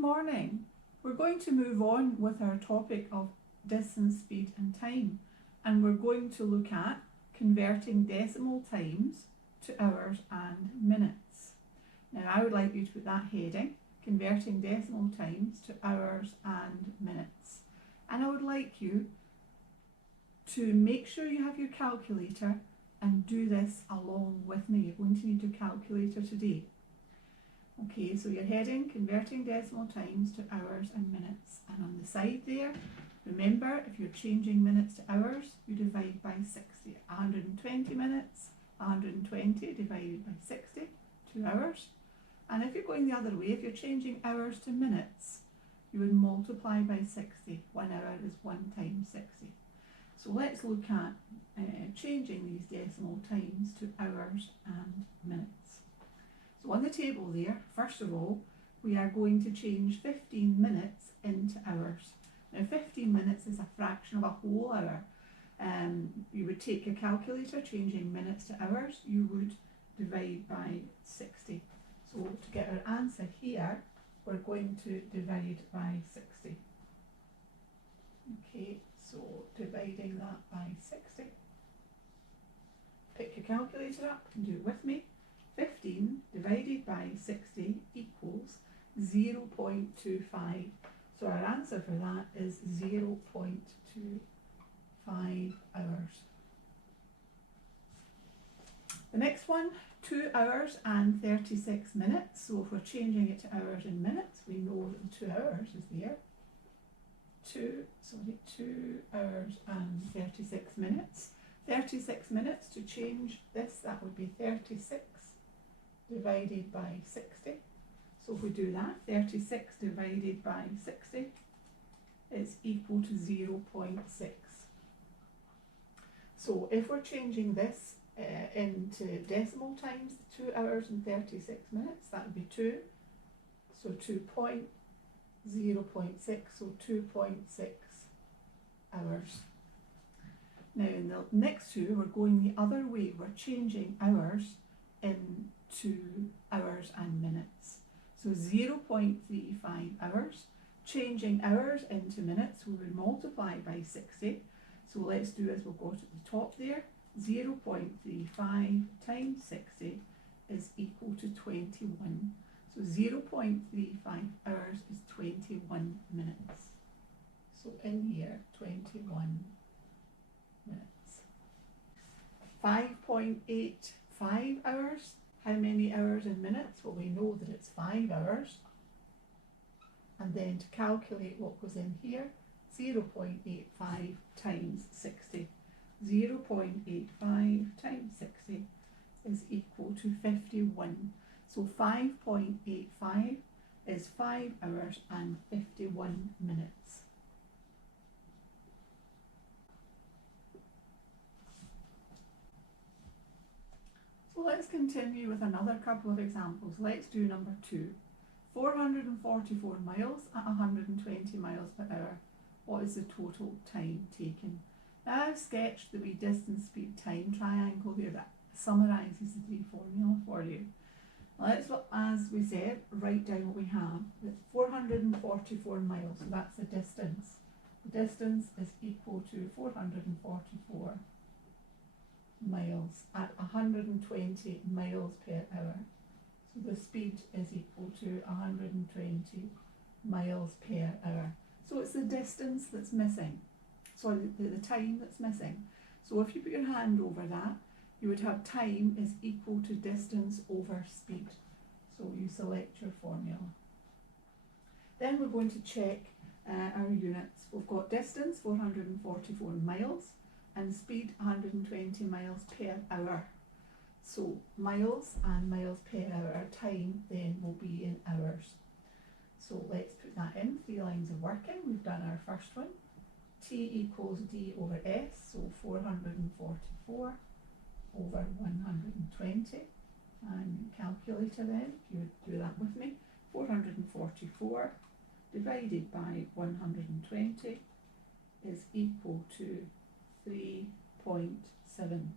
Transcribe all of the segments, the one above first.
morning. We're going to move on with our topic of distance, speed and time, and we're going to look at converting decimal times to hours and minutes. Now I would like you to put that heading, converting decimal times to hours and minutes. And I would like you to make sure you have your calculator and do this along with me. You're going to need your calculator today. Okay, so your heading, converting decimal times to hours and minutes. And on the side there, remember, if you're changing minutes to hours, you divide by 60. 120 minutes, 120 divided by 60, 2 hours. And if you're going the other way, if you're changing hours to minutes, you would multiply by 60. 1 hour is 1 times 60. So let's look at changing these decimal times to hours and minutes. So on the table there, first of all, we are going to change 15 minutes into hours. Now 15 minutes is a fraction of a whole hour. You would take your calculator, changing minutes to hours, you would divide by 60. So to get our answer here, we're going to divide by 60. Okay, so dividing that by 60. Pick your calculator up and do it with me. 15 divided by 60 equals 0.25. So our answer for that is 0.25 hours. The next one, 2 hours and 36 minutes. So if we're changing it to hours and minutes, we know that the 2 hours is there. 2 hours and 36 minutes. 36 minutes to change this, that would be 36 divided by 60. So if we do that, 36 divided by 60 is equal to 0.6. So if we're changing this into decimal times, 2 hours and 36 minutes, that would be 2. So 0.6, so 2.6 hours. Now in the next two, we're going the other way. We're changing hours into hours and minutes. So 0.35 hours. Changing hours into minutes, we will multiply by 60. So let's do as we'll go to the top there. 0.35 times 60 is equal to 21. So 0.35 hours is 21 minutes. So in here, 21 minutes. 5.85 hours. How many hours in minutes? Well, we know that it's 5 hours. And then to calculate what goes in here, 0.85 times 60. 0.85 times 60 is equal to 51. So 5.85 is 5 hours and 51 minutes. So let's continue with another couple of examples. Let's do number 2. 444 miles at 120 miles per hour. What is the total time taken? Now I've sketched the wee distance, speed, time triangle here that summarises the 3 formula for you. Let's, as we said, write down what we have. It's 444 miles, so that's the distance. The distance is equal to 444 miles at 120 miles per hour. So the speed is equal to 120 miles per hour. So it's the distance that's missing. Sorry, the time that's missing. So if you put your hand over that, you would have time is equal to distance over speed. So you select your formula. Then we're going to check our units. We've got distance, 444 miles, and speed, 120 miles per hour. So miles and miles per hour, our time then will be in hours. So let's put that in, 3 lines of working. We've done our first one. T equals D over S, so 444 over 120. And calculator then, if you would do that with me, 444 divided by 120 is equal to 3.7.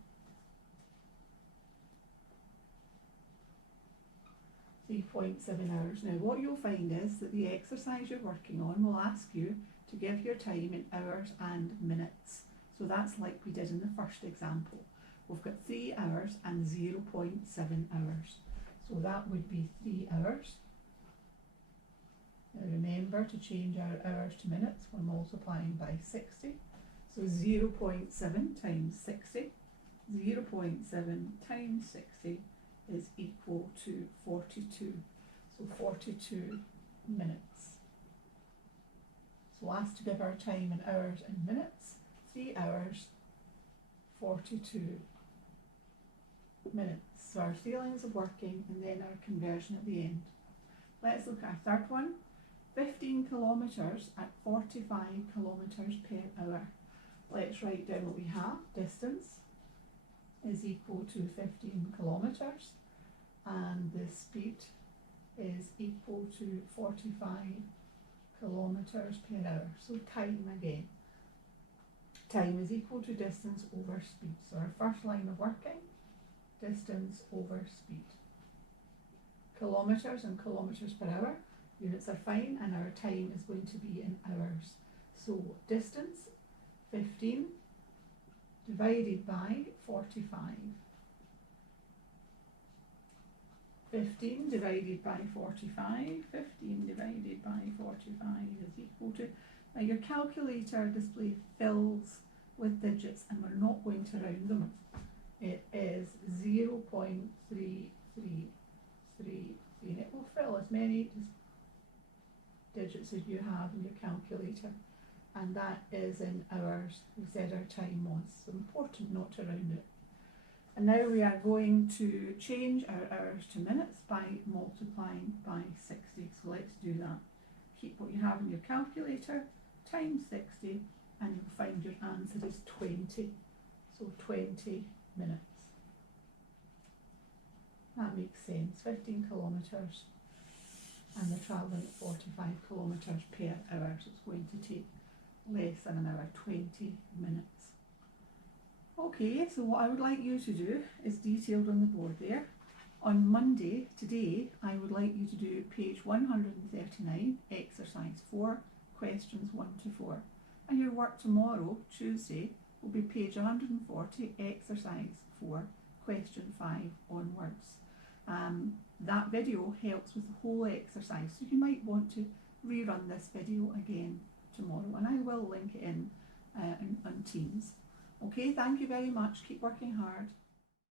3.7 hours. Now what you'll find is that the exercise you're working on will ask you to give your time in hours and minutes. So that's like we did in the first example. We've got 3 hours and 0.7 hours. So that would be 3 hours. Now remember, to change our hours to minutes, we're multiplying by 60. So 0.7 times 60. 0.7 times 60 is equal to 42. So 42 minutes. So asked to give our time in hours and minutes. 3 hours, 42 minutes. So our 3 lines of working and then our conversion at the end. Let's look at our third one. 15 kilometres at 45 kilometres per hour. Let's write down what we have. Distance is equal to 15 kilometres and the speed is equal to 45 kilometres per hour. So time again. Time is equal to distance over speed. So our first line of working, distance over speed. Kilometres and kilometres per hour, units are fine, and our time is going to be in hours. So distance, 15 divided by 45. 15 divided by 45, 15 divided by 45 is equal to, now your calculator display fills with digits and we're not going to round them. It is 0.3333 and it will fill as many digits as you have in your calculator, and that is in hours. We said our time was, so important not to round it. And now we are going to change our hours to minutes by multiplying by 60. So let's do that. Keep what you have in your calculator, times 60, and you'll find your answer is 20. So 20 minutes. That makes sense. 15 kilometres and they're travelling at 45 kilometres per hour. So it's going to take less than an hour, 20 minutes. Okay, so what I would like you to do is detailed on the board there. On Monday, today, I would like you to do page 139, exercise 4, questions 1 to 4. And your work tomorrow, Tuesday, will be page 140, exercise 4, question 5 onwards. That video helps with the whole exercise, so you might want to rerun this video again tomorrow, and I will link it in on Teams. Okay, thank you very much. Keep working hard.